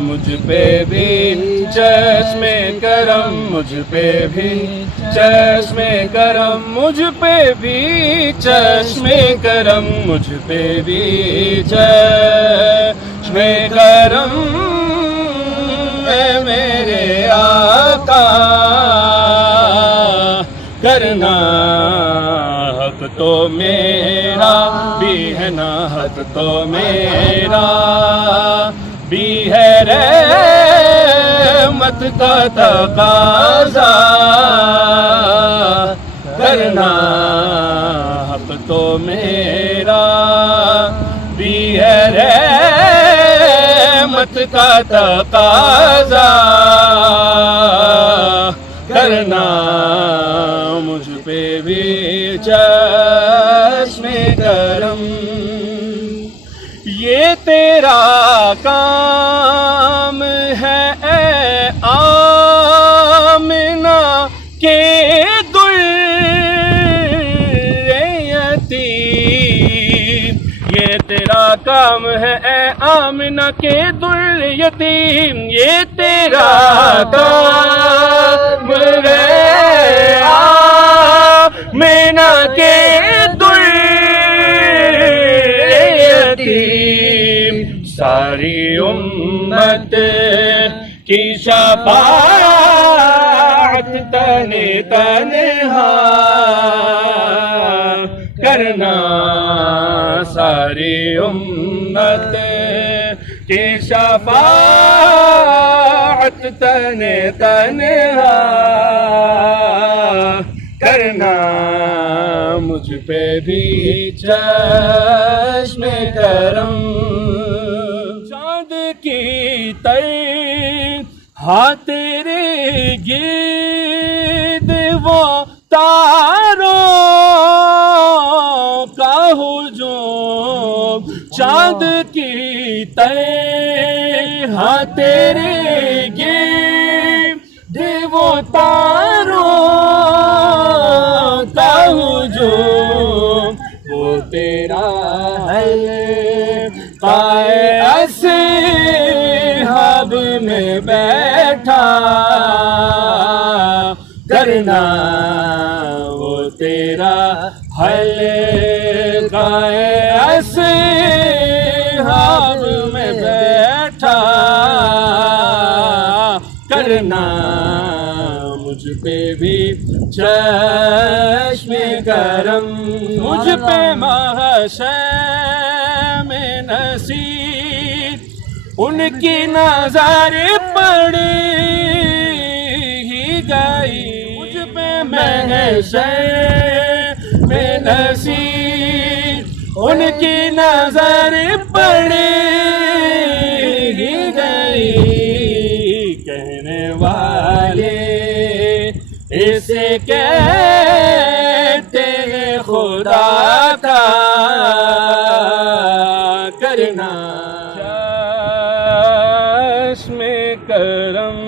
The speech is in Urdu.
مجھ پہ بھی چشم کرم، مجھ پہ بھی چشم کرم، مجھ پہ بھی چشم کرم، مجھ پہ بھی چشم کرم، اے میرے آقا کرنا حق تو میرا بھی ہے نا، حق تو میرا بھی ہے، رحمت کا تقاضا کرنا حق تو میرا بھی ہے، رحمت کا تقاضا کرنا مجھ پہ بھی چشم کرم۔ یہ تیرا کام ہے اے آمنہ کے یتیم، یہ تیرا کام ہے اے آمنہ کے یتیم، یہ تیرا کام ہے آمنہ کے یتیم، ساری امت کی شفاعت تنہا کرنا، ساری امت کی شفاعت تنہا کرنا، مجھ پہ بھی چشم کرم۔ چاند کی طرح تیرے گرد وہ تاروں کا ہجوم، چاند کی طرح تیرے گرد وہ تاروں کا ہجوم، وہ تیرا ہے قائے اصحاب میں بیٹھا کرنا، وہ تیرا حل قائے اصحاب میں بیٹھا کرنا، مجھ پہ بھی چشم کرم، مجھ پہ محشر میں نصیب ان کی نظر پڑی ہی گئی، مجھ پہ محشر میں نصیب ان کی نظر پڑی ہی گئی، کہنے والے اسے کہتے ہیں خدا کا کرنا چشم کرم۔